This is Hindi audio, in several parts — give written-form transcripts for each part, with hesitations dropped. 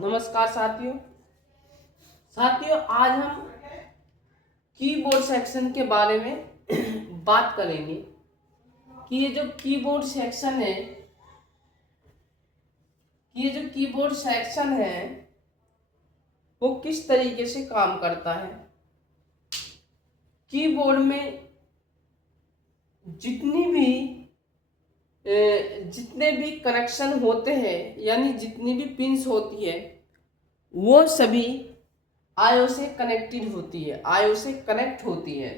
नमस्कार साथियों। आज हम कीबोर्ड सेक्शन के बारे में बात करेंगे कि ये जो कीबोर्ड सेक्शन है वो किस तरीके से काम करता है। कीबोर्ड में जितने भी कनेक्शन होते हैं यानी जितनी भी पिन्स होती है वो सभी आईओ से कनेक्टेड होती है, आईओ से कनेक्ट होती है।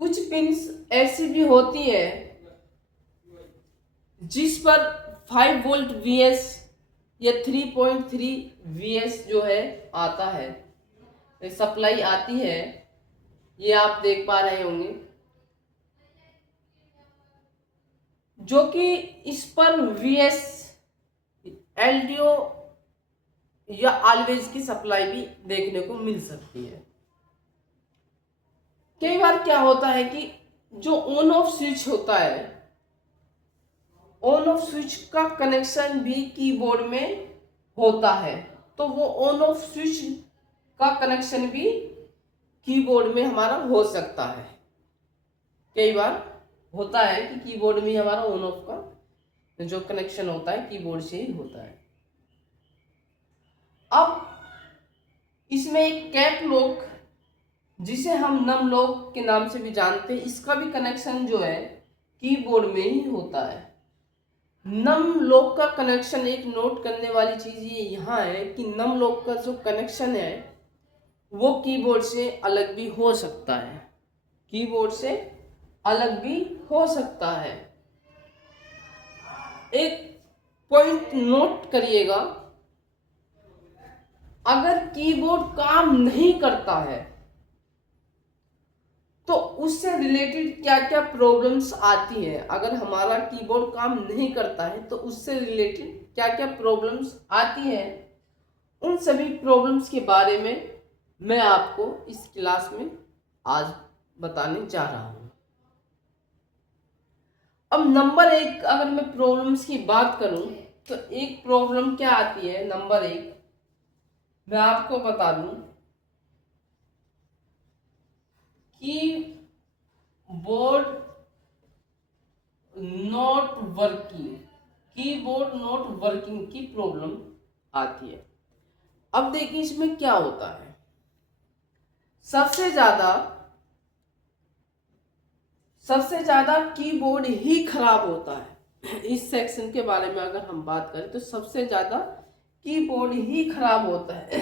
कुछ पिन्स ऐसी भी होती है जिस पर 5 वोल्ट वीएस या 3.3 वीएस जो है आता है, सप्लाई आती है। ये आप देख पा रहे होंगे जो कि इस पर वीएस, एलडीओ या ऑलवेज की सप्लाई भी देखने को मिल सकती है। कई बार क्या होता है कि जो ऑन ऑफ स्विच होता है, ऑन ऑफ स्विच का कनेक्शन भी कीबोर्ड में होता है, तो वो ऑन ऑफ स्विच का कनेक्शन भी कीबोर्ड में हमारा हो सकता है। कई बार होता है कि कीबोर्ड में हमारा ऑन ऑफ का जो कनेक्शन होता है कीबोर्ड से ही होता है। अब इसमें एक कैप लॉक, जिसे हम नम लॉक के नाम से भी जानते हैं, इसका भी कनेक्शन जो है कीबोर्ड में ही होता है। नम लॉक का कनेक्शन, एक नोट करने वाली चीज ये यहाँ है कि नम लॉक का जो कनेक्शन है वो कीबोर्ड से अलग भी हो सकता है, कीबोर्ड से अलग भी हो सकता है। एक पॉइंट नोट करिएगा, अगर कीबोर्ड काम नहीं करता है तो उससे रिलेटेड क्या क्या प्रॉब्लम्स आती है। अगर हमारा कीबोर्ड काम नहीं करता है तो उससे रिलेटेड क्या क्या प्रॉब्लम्स आती है, उन सभी प्रॉब्लम्स के बारे में मैं आपको इस क्लास में आज बताने जा रहा हूं। अब नंबर 1, अगर मैं प्रॉब्लम्स की बात करूं तो एक प्रॉब्लम क्या आती है। नंबर 1 मैं आपको बता दूं कि board not working, keyboard not working की प्रॉब्लम आती है। अब देखिए इसमें क्या होता है। सबसे ज्यादा कीबोर्ड ही खराब होता है। इस सेक्शन के बारे में अगर हम बात करें तो सबसे ज्यादा कीबोर्ड ही खराब होता है।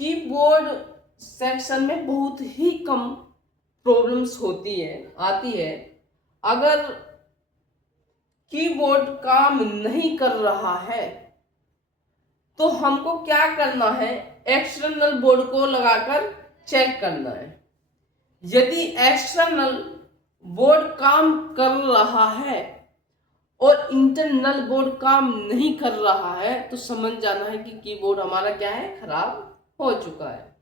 कीबोर्ड सेक्शन में बहुत ही कम प्रॉब्लम्स आती है। अगर कीबोर्ड काम नहीं कर रहा है तो हमको क्या करना है, एक्सटर्नल बोर्ड को लगाकर चेक करना है। यदि एक्सटर्नल बोर्ड काम कर रहा है और इंटरनल बोर्ड काम नहीं कर रहा है तो समझ जाना है कि कीबोर्ड हमारा क्या है, खराब हो चुका है।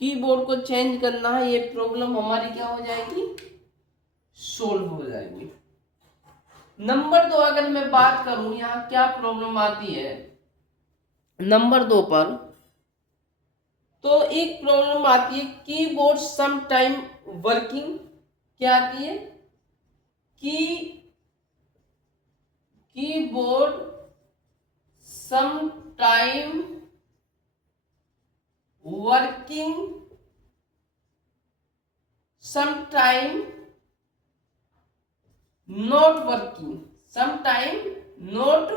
कीबोर्ड को चेंज करना है, ये प्रॉब्लम हमारी क्या हो जाएगी, सोल्व हो जाएगी। नंबर 2 अगर मैं बात करूं यहाँ क्या प्रॉब्लम आती है नंबर 2 पर, तो एक प्रॉब्लम आती है कीबोर्ड सम टाइम वर्किंग। क्या आती है कि keyboard some time working, some time not working, some time not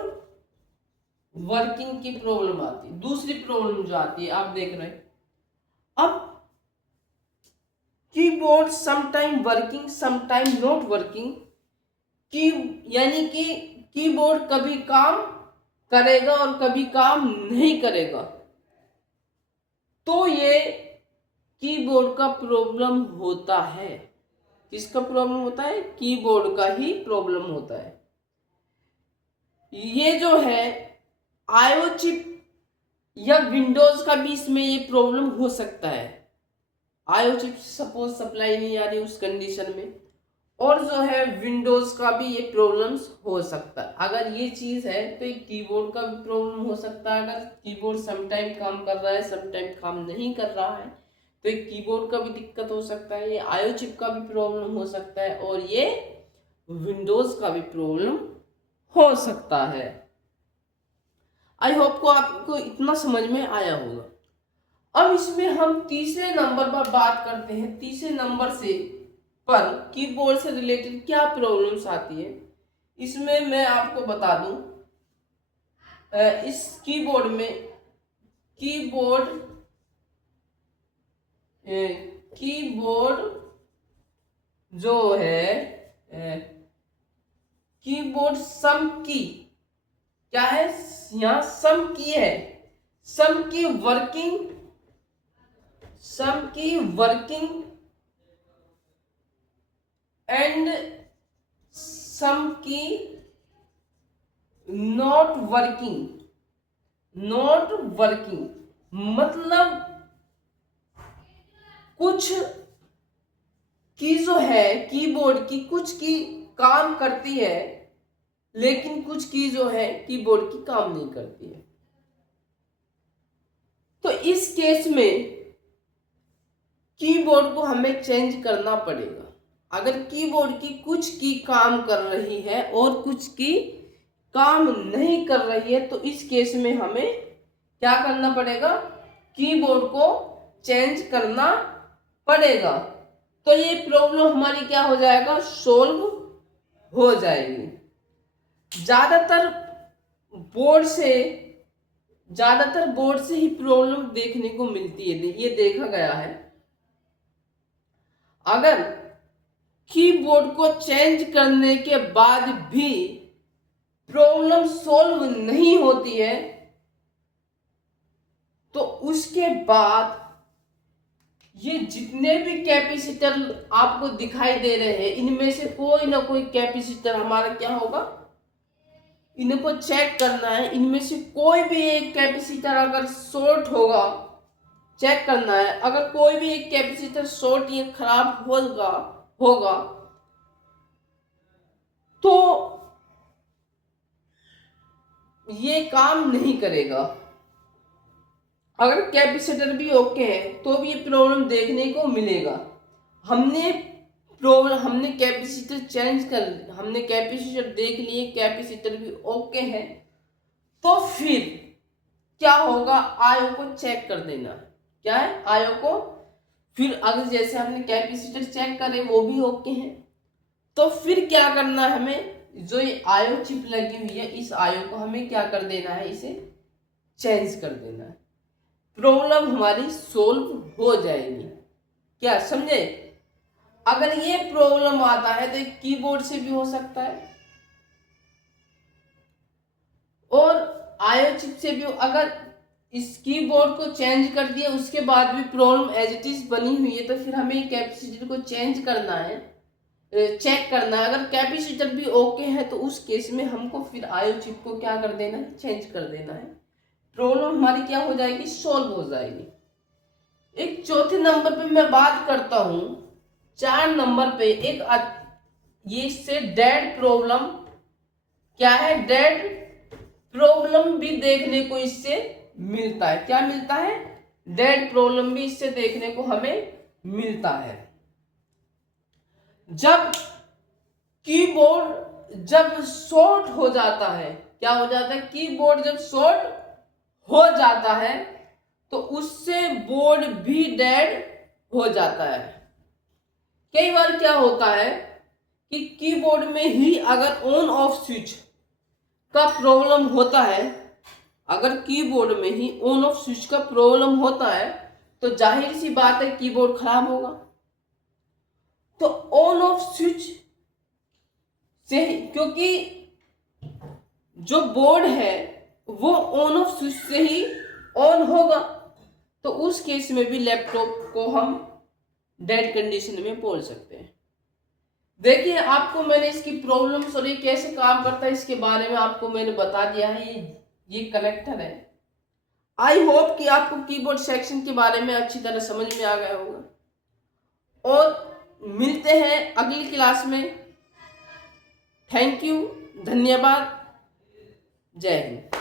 working की प्रॉब्लम आती है। दूसरी प्रॉब्लम जो आती है आप देख रहे हैं, अब keyboard some time working some time not working की, यानी कि कीबोर्ड कभी काम करेगा और कभी काम नहीं करेगा, तो ये कीबोर्ड का प्रॉब्लम होता है। किसका प्रॉब्लम होता है, कीबोर्ड का ही प्रॉब्लम होता है। ये जो है आईओ चिप या विंडोज का भी इसमें ये प्रॉब्लम हो सकता है। आईओ चिप सपोज सप्लाई नहीं आ रही उस कंडीशन में, और जो है विंडोज का भी ये प्रॉब्लम्स हो सकता है। अगर ये चीज है तो एक कीबोर्ड का भी प्रॉब्लम हो सकता है। अगर कीबोर्ड समटाइम काम कर रहा है, समटाइम काम नहीं कर रहा है, तो एक कीबोर्ड का भी दिक्कत हो सकता है। ये आईओ चिप का भी प्रॉब्लम हो सकता है और ये विंडोज का भी प्रॉब्लम हो सकता है। आई होप को आपको इतना समझ में आया होगा। अब इसमें हम तीसरे नंबर पर बात करते हैं। तीसरे नंबर से पर कीबोर्ड से रिलेटेड क्या प्रॉब्लम्स आती है, इसमें मैं आपको बता दूं। इस कीबोर्ड में कीबोर्ड कीबोर्ड जो है कीबोर्ड सम की क्या है, यहां सम की है। सम की वर्किंग एंड सम की नॉट वर्किंग मतलब कुछ की जो है कीबोर्ड की, कुछ की काम करती है लेकिन कुछ की जो है कीबोर्ड की काम नहीं करती है। तो इस केस में कीबोर्ड को हमें चेंज करना पड़ेगा। अगर कीबोर्ड की कुछ की काम कर रही है और कुछ की काम नहीं कर रही है, तो इस केस में हमें क्या करना पड़ेगा, कीबोर्ड को चेंज करना पड़ेगा। तो ये प्रॉब्लम हमारी क्या हो जाएगा, सोल्व हो जाएगी। ज्यादातर बोर्ड से ही प्रॉब्लम देखने को मिलती है। ये देखा गया है, अगर कीबोर्ड को चेंज करने के बाद भी प्रॉब्लम सॉल्व नहीं होती है, तो उसके बाद ये जितने भी कैपेसिटर आपको दिखाई दे रहे हैं, इनमें से कोई ना कोई कैपेसिटर हमारा क्या होगा, इनको चेक करना है। इनमें से कोई भी एक कैपेसिटर अगर शॉर्ट होगा, चेक करना है। अगर कोई भी एक कैपेसिटर शॉर्ट या खराब होगा तो ये काम नहीं करेगा। अगर कैपेसिटर भी ओके है तो भी ये प्रॉब्लम देखने को मिलेगा। हमने कैपेसिटर देख लिए, कैपेसिटर भी ओके है, तो फिर क्या होगा, आयो को चेक कर देना। क्या है, आयो को फिर अगर जैसे हमने कैपेसिटर चेक करे वो भी ओके है, तो फिर क्या करना है, हमें जो ये आयो चिप लगी हुई है, इस आयो को हमें क्या कर देना है, इसे चेंज कर देना है। प्रॉब्लम हमारी सोल्व हो जाएगी। क्या समझे? अगर ये प्रॉब्लम आता है तो कीबोर्ड से भी हो सकता है और आईओ चिप से भी। अगर इस कीबोर्ड को चेंज कर दिया उसके बाद भी प्रॉब्लम एज इट इज बनी हुई है, तो फिर हमें कैपेसिटर को चेंज करना है, चेक करना है। अगर कैपेसिटर भी ओके है तो उस केस में हमको फिर आईओ चिप को क्या कर देना है, चेंज कर देना है। प्रॉब्लम हमारी क्या हो जाएगी, सॉल्व हो जाएगी। एक चौथे नंबर पे मैं बात करता हूं। 4 नंबर पे एक ये इससे डेड प्रॉब्लम, क्या है, डेड प्रॉब्लम भी देखने को इससे मिलता है। क्या मिलता है, डेड प्रॉब्लम भी इससे देखने को हमें मिलता है। जब कीबोर्ड जब शॉर्ट हो जाता है, क्या हो जाता है, कीबोर्ड जब शॉर्ट हो जाता है तो उससे बोर्ड भी डेड हो जाता है। कई बार क्या होता है कि कीबोर्ड में ही अगर ऑन ऑफ स्विच का प्रॉब्लम होता है, अगर कीबोर्ड में ही ऑन ऑफ स्विच का प्रॉब्लम होता है तो जाहिर सी बात है कीबोर्ड खराब होगा। तो ऑन ऑफ स्विच से, क्योंकि जो बोर्ड है वो ऑन ऑफ स्विच से ही ऑन होगा, तो उस केस में भी लैपटॉप को हम डेड कंडीशन में बोल सकते हैं। देखिए, आपको मैंने इसकी प्रॉब्लम्स और ये कैसे काम करता है इसके बारे में आपको मैंने बता दिया है। ये कनेक्टर है। आई होप कि आपको कीबोर्ड सेक्शन के बारे में अच्छी तरह समझ में आ गया होगा। और मिलते हैं अगली क्लास में। थैंक यू, धन्यवाद, जय हिंद।